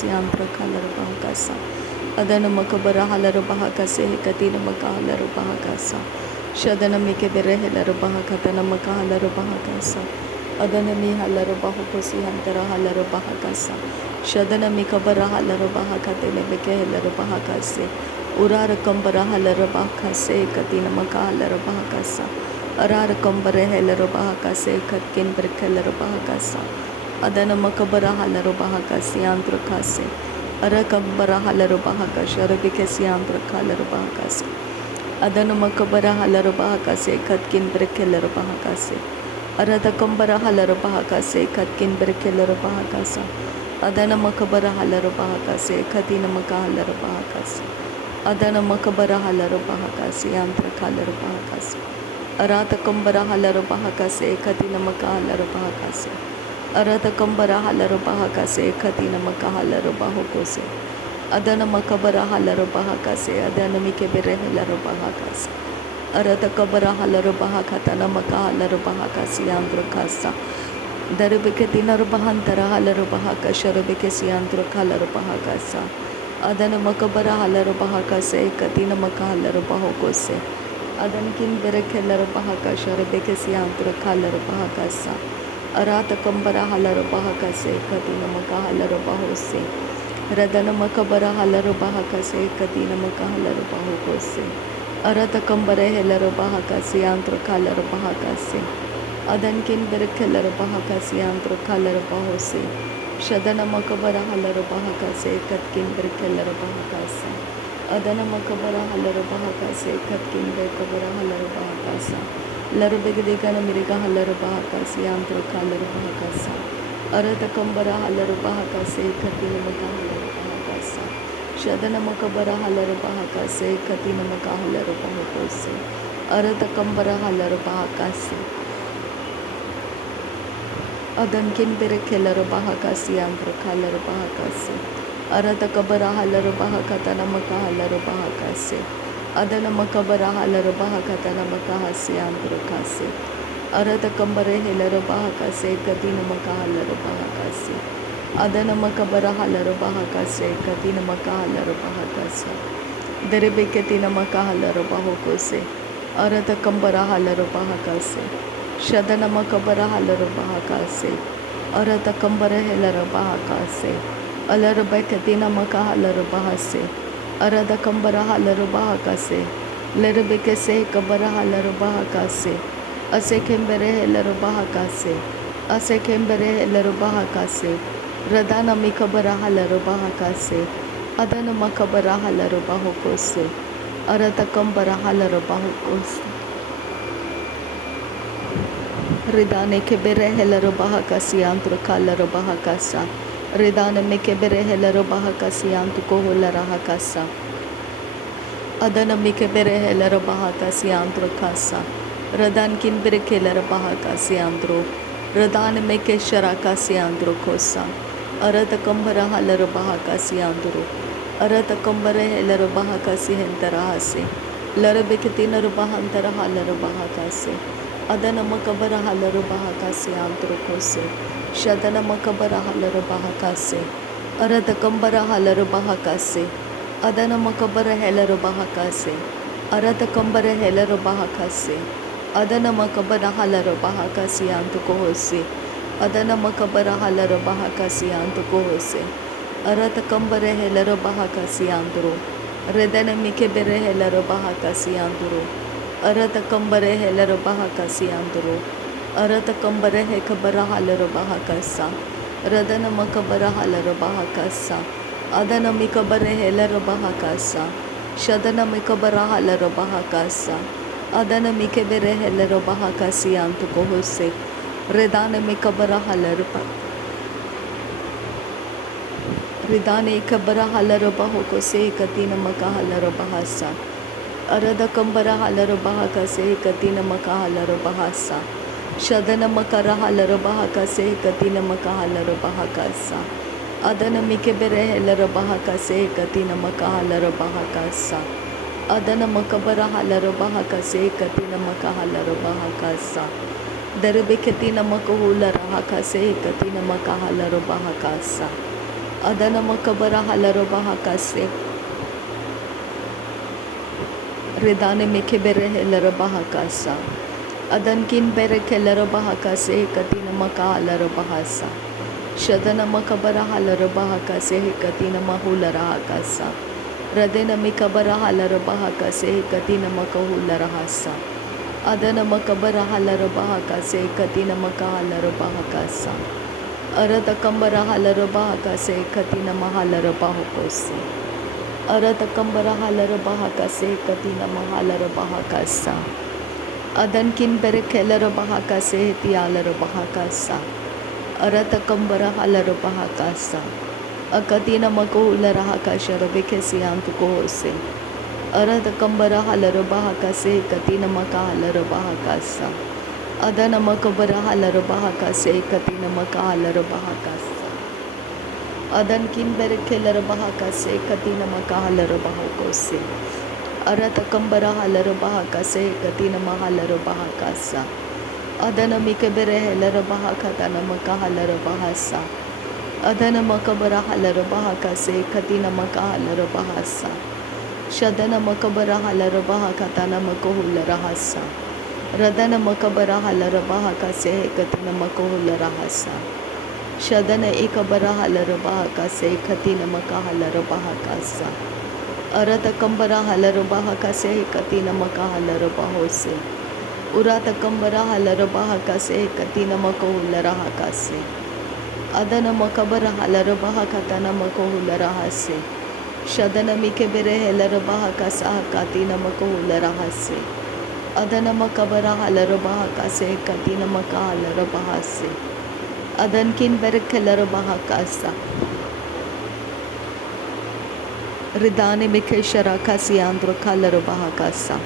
siantra kalaro bahakasa. Adana makabara halaro bahakase katina makahalaro bahakasa. Shadana mike berehelaro bahakatana makahalaro bahakasa. Adana mi halaro bahukosi hantara halaro bahakasa. Shadana mikabara halaro bahakatene bekehelaro bahakase. Urara kambara halaro bahakase katina makahalaro bahakasa. Arara kambare helaro bahakase katkin berkelaro bahakasa. Adana makabara halaro bahakasi antro kase. Arakambara halaro bahakasha arabikasi antro kalaro bahakase. Adana makabara halaro bahakase katkin berkelaro bahakase. Arada kambara halaro bahakase katkin berkelaro bahakasa. Adana makabara halaro bahakase katina makahalaro bahakase. Adana makabara halaro bahakase antro kalaro bahakase. Arata kambara halaro bahakase katina makahalaro bahakase. Arata kambara halaro bahakase katina makahalaro bahokose. Adana makabara halaro bahakase adana mikebere halaro bahakase. Arata kabara halaro bahakatana makahalaro bahakase andro kasa. Darubiketina rubahantara halaro bahakasha rubikesi andro kalaro bahakasa. Adana makabara halaro bahakase katina makahalaro bahokose. Adan kin berekelaro bahakasha rubikesi andro kalaro bahakasa. Arata kambara halaro bahakase katina makahalaro bahose. Radana makabara halaro bahakase katina makahalaro bahokose. Arata kambare helaro bahakase antro kalaro bahakase. Adan kin berekelaro bahakase antro kalaro bahose. Shadana makabara halaro bahakase katkin berekelaro bahakase. Adana makabara halaro bahakase katkin berekabara halaro bahakasa. Laro begedegana miriga halaro bahakase antro kalaro bahakasa. Arata kambara halaro bahakase katina makahalaro bahakasa. Shadana makabara halaro bahakase katina makahalaro bahakose. Arata kambara halaro bahakase. Adan kin berekelaro bahakase antro kalaro bahakase. Arata kabara halaro bahakatana makahalaro bahakase. Adana makabara halaro bahakatana makahase antro kase. Arata kambare helaro bahakase katina makahalaro bahakase. Adana makabara halaro bahakase katina makahalaro bahakase. Derebekatina makahalaro bahokose. Arata kambara halaro bahakase. Shadana makabara halaro bahakase. Arata kambare helaro bahakase. Alaro bekatina makahalaro bahase. Arada kambara halaro bahakase. Lerebekese kabara halaro bahakase. Ase kembere helaro bahakase. Ase kembere helaro bahakase. Radana mikabara halaro bahakase. Adana makabara halaro bahokose. Arata kambara halaro bahokose. Ridane kebere helaro bahakasi antro kalaro bahakasa. Ridane mekebere helaro bahakasi antro koholara hakasa. Adana mikebere helaro bahakasi antro kasa. Radan kin berekelaro bahakasi antro. Radan meke sharakasi antro kosa. Arata kambara halaro bahakasi antro. Arata kambare helaro bahakasi hentarahase. Larabeketina bahantara halaro bahakase. Adana makabara halaro bahakase antro kose. Shadana makabara halaro bahakase. Arata kambara halaro bahakase. Adana makabara helaro bahakase. Arata kambara helaro bahakase. Adana makabara halaro bahakase antro kohose. Adana makabara halaro bahakase antro kohose. Arata kambara helaro bahakase antro. Redana mikebere helaro bahakase antro. Arata kambare helaro bahakasi andro. Arata kambare he kabara halaro bahakasa. Radana makabara halaro bahakasa. Adana mikabare helaro bahakasa. Shadana mikabara halaro bahakasa. Adana mikebere helaro bahakasi antu kohose. Redana mikabara halaro Ridane kabara halaro bahokose katina makahalaro bahasa. Arada kambara halaro bahakase katina makahalaro bahasa. Shadana makara halaro bahakase katina makahalaro bahakasa. Adana mikebere helaro bahakase katina makahalaro bahakasa. Adana makabara halaro bahakase katina makahalaro bahakasa. Darbe katina makahula rahakase katina makahalaro bahakasa. Adana makabara halaro bahakase. Redane mekebere helero bahakasa. Adankin bere kelero bahakase katina maka halaro bahasa. Shadana makabara halaro bahakase katina mahulara hakasa. Radena mikabara halaro bahakase katina makahulara hasa. Adana makabara halaro bahakase katina maka halaro bahakasa. Arata kambara halaro bahakase katina mahalaro bahakose. Arata kambara halaro bahakase katina mahalaro bahakasa. Adankin bere kelero bahakase tialaro bahakasa. Arata kambara halaro bahakasa. Akatina makuhulara hakasha rabikesi antukohose. Arata kambara halaro bahakase katina makahalaro bahakasa. Adana makabara halaro bahakase katina makahalaro bahakasa. Adan kin bere kelero bahakase katina makahalaro bahakose. Arata kambara halaro bahakase katina mahalaro bahakasa. Adana mikebere helero bahakatana makahalaro bahasa. Adana makabara halaro bahakase katina makahalaro bahasa. Shadana makabara halaro bahakatana makohulara hasa. Radana makabara halaro bahakase katina makohulara hasa. Shadana ikabara halaro bahakase katina makahalaro bahakasa. Arata kambara halaro bahakase katina makahalaro bahose. Urata kambara halaro bahakase katina makohulara hakase. Adana makabara halaro bahakatana makohulara hase. Shadana mikebere helaro bahakasa katina makohulara hase. Adana makabara halaro bahakase katina makahalaro bahase. Adankin berekelaro bahakasa. Ridane mikeshara kasiandro kalaro bahakasa.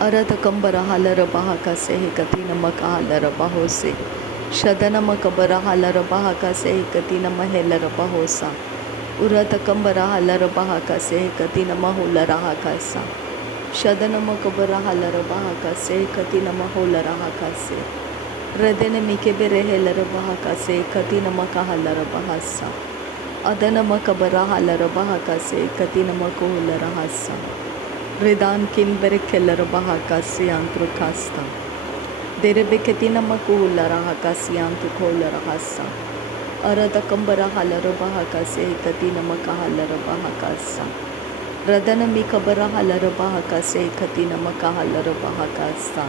Arata kambara halaro bahakase katina makahalaro bahose. Shadana makabara halaro bahakase katina mahelaro bahosa. Urata kambara halaro bahakase katina mahulara hakasa. Shadana makabara halaro bahakase katina mahulara hakase. Radene mikebere helaro bahakase katina makahalaro bahasa. Adana makabara halaro bahakase katina makuhulara hasa. Redan kin berekelaro bahakase antrukasta. Derebe katina makuhulara hakase antukolara hasa. Arata kambara halaro bahakase katina makahalaro bahakasa. Radana mikabara halaro bahakase katina makahalaro bahakasa.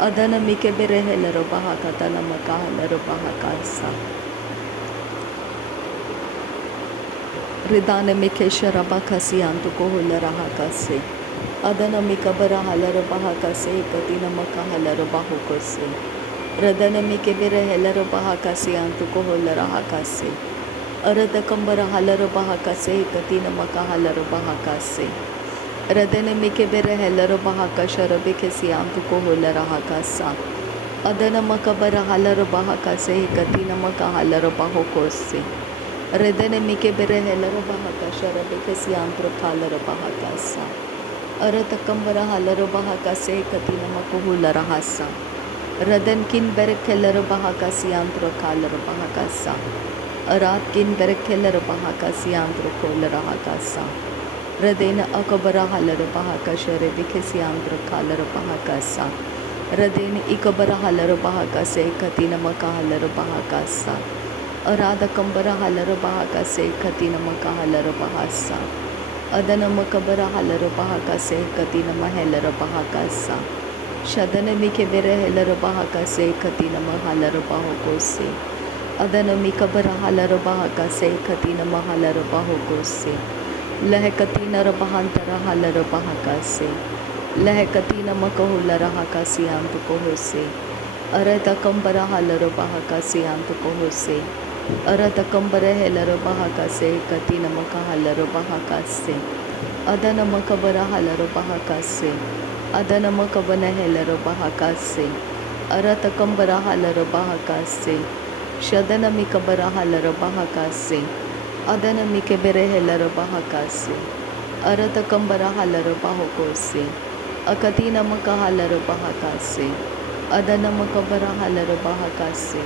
Adana mikebere helaro bahakatana makahalaro bahakasa. Ridane mikeshara bakasi antukohulara hakase. Adana mikabara halaro bahakase katina makahalaro bahukose. Radana mikebere helaro bahakase antukohulara hakase. Arada kambara halaro bahakase katina makahalaro bahakase. Radana mikebere helaro bahakashara bikesi antukohulara hakasa. Adana makabara halaro bahakase katina makahalaro bahukose. Redene mikebere helaro bahakashara bikesi antro kalaro bahakasa. Arata kambara halaro bahakase katina makuhulara hasa. Radan kin berekelaro bahakasi antro kalaro bahakasa. Arat kin berekelaro bahakasi antro kolara hakasa. Radena akabara halaro bahakashare bikesi antro kalaro bahakasa. Radene ikabara halaro bahakase katina makahalaro bahakasa. Arada kambara halaro bahakase katina makahalaro bahasa. Adana makabara halaro bahakase katina mahelaro bahakasa. Shadana mikebere helaro bahakase katina mahalaro bahokose. Adana mikabara halaro bahakase katina mahalaro bahokose. Leh katina rabahantara halaro bahakase. Leh katina makahulara hakasi antukohose. Arata kambara halaro bahakase antukohose. Arata kambara helaro bahakase katina makahalaro bahakase. Adana makabara halaro bahakase. Adana makabana helaro bahakase. Arata kambara halaro bahakase. Shadana mikabara halaro bahakase. Adana mikebere helaro bahakase. Arata kambara halaro bahokose. Akatina makahalaro bahakase. Adana makabara halaro bahakase.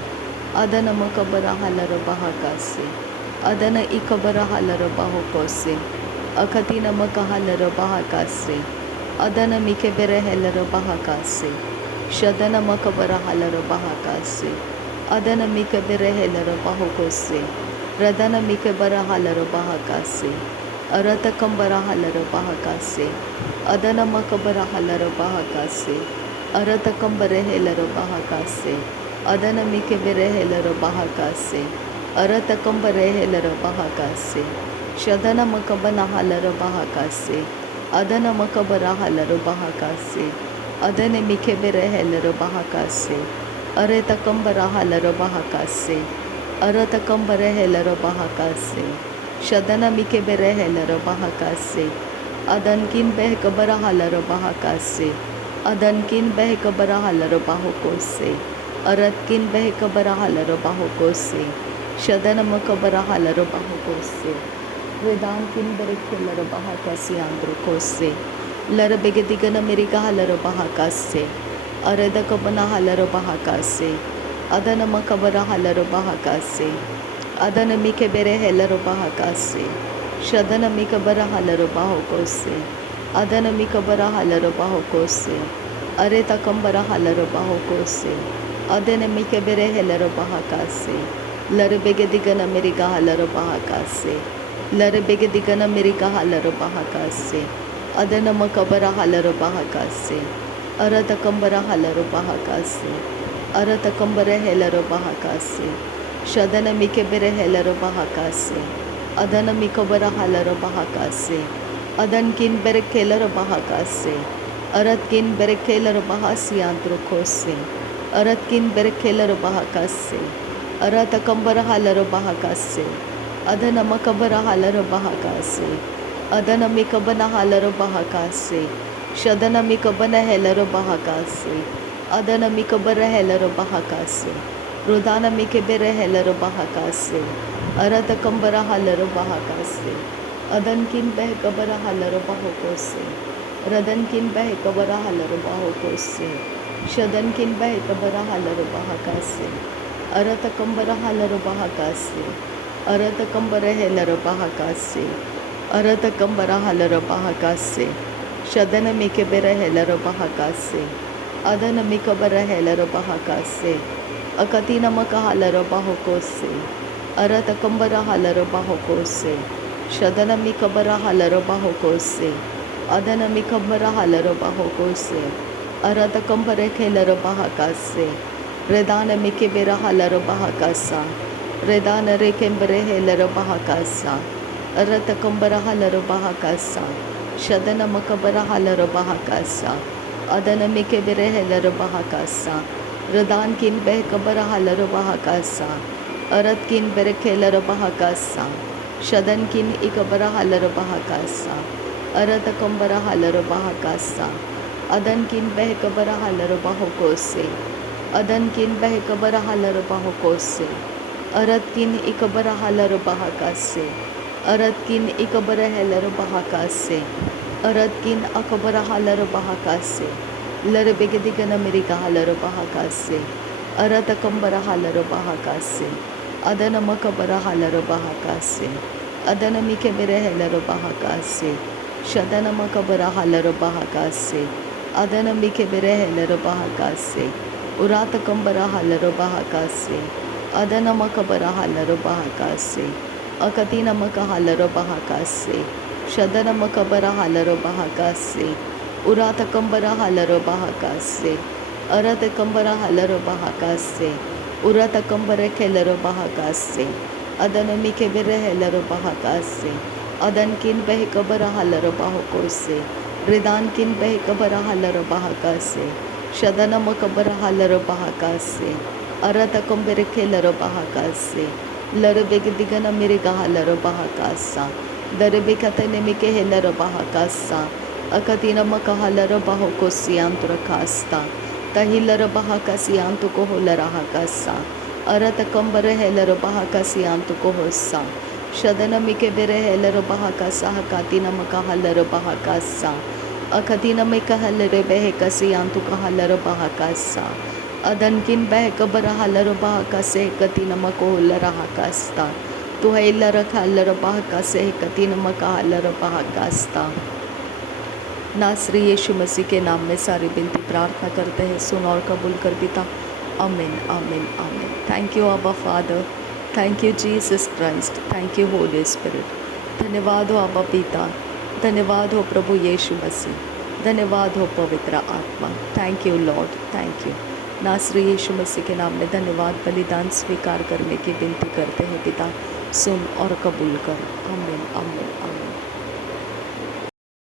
Adana makabara halaro bahakase. Adana ikabara halara bahokose. Akatina makahalara bahakase. Adana mikebere helara bahakase. Shadana makabara halara bahakase. Adana mikebere helara bahokose. Radana mikebara halara bahakase. Arata kambara halara bahakase. Adana makabara halara bahakase. Arata kambare helara bahakase. Adana mikebere helara bahakase. Arata kambare helara bahakase. Shadana makabana halara bahakase. Adana makabara halara bahakase. Adana mikebere helara bahakase. Arata kambara halara bahakase. Arata kambare helara bahakase. Shadana mikebere helara bahakase. Adankin beh kabara halara bahakase. Adankin beh kabara halara bahokose. Aratkin beh kabara halara bahokose. Shadana makabara halara bahokose. Vedankin berekhelara bahakase androkose. Lara begedigana meriga halara bahakase. Arada kabana halara bahakase. Adana makabara halara bahakase. Adana mikebere helara bahakase. Shadana mikabara halara bahokose. Adana mikabara halara bahokose. Areta kambara halara bahokose. Adana mikebere helara bahakase. Lara begedigana meriga halara bahakase. Lara begedigana meriga halara bahakase. Adana makabara halara bahakase. Arata kambara halara bahakase. Arata kambara helara bahakase. Shadana mikebere helara bahakase. Adana mikabara halara bahakase. Adankin berekelara bahakase. Aratkin berekelara bahasi antrokose. Aratkin berekelara bahakase. Arata kambara halara bahakase. Adana makabara halara bahakase. Adana mikabana halara bahakase. Shadana mikabana helara bahakase. Adana mikabara helara bahakase. Rodana mikebere helara bahakase. Arata kambara halara bahakase. Adankin beh kabara halara bahokose. Radankin beh kabara halara bahokose. Shadankin beh kabara halara bahakase. Arata kambara halara bahakase. Arata kambara helara bahakase. Arata kambara halara bahakase. Shadana mikebere helara bahakase. Adana mikabara helara bahakase. Akatina makahalara bahokose. Arata kambara halara bahokose. Shadana mikabara halara bahokose. Adana mikabara halara bahokose. Arata kambare khelara bahakase. Redana mikebera halara bahakasa. Redana rekembere helara bahakasa. Arata kambara halara bahakasa. Shadana makabara halara bahakasa. Adana mikebere helara bahakasa. Radan kin beh kabara halara bahakasa. Arat kin berekhelara bahakasa. Shadan kin ikabara halara bahakasa. Arata kambara halara bahakasa. Adan kin beh kabara halara bahokose. Adan kin beh kabara halara bahokose. Arat kin ikabara halara bahakase. Arat kin ikabara halara bahakase. Arat kin akabara halara bahakase. Lara begedigana meriga halara bahakase. Arata kambara halara bahakase. Adana makabara halara bahakase. Adana mikebere halara bahakase. Shadana makabara halara bahakase. Adana mikebere halara bahakase. Urata kambara halara bahakase. Adana makabara halara bahakase. Akatina makahalara bahakase. Shadana makabara halara bahakase. Urata kambara halara bahakase. Arata kambara halara bahakase. Urata kambara kelara bahakase. Adana mikebere helara bahakase. Adankin beh kabara halara bahakose. Redankin beh kabara halara bahakase. Shadana makabara halara bahakase. Arata kambere kelara bahakase. Lara begedigana miriga halara bahakasa. Dare bekatane mike helara bahakasa. Akatina makahalara bahokosiantra kasta. Tahilara bahakasiantu koholara hakasa. Arata kambara helara bahakasiantu kohosa. Shadana mikebere helara bahakasa hakatina makahalara bahakasa. Akatina mikahalara behekasiantu kahalara bahakasa. Adankin behekabara halara bahakase katina makoholara hakasta. तुहैलर खालर बाहका से कतीन मकालर बाहकास्ता। नासरी यीशु मसीह के नाम में सारी विनती प्रार्थना करते हैं, सुन और कबूल कर पिता। आमीन आमीन आमीन। थैंक यू आबा father, thank you Jesus Christ, thank you Holi spirit. धन्यवाद हो आबा पिता, धन्यवाद हो प्रभु यीशु मसीह, धन्यवाद हो पवित्र आत्मा। Thank you Lord, thank you. नासरी यीशु मसीह के नाम में धन्यवाद। बलिदान स्वीकार करने की विनती करते हैं पिता, सुन और कबूल कर। आमीन आमीन।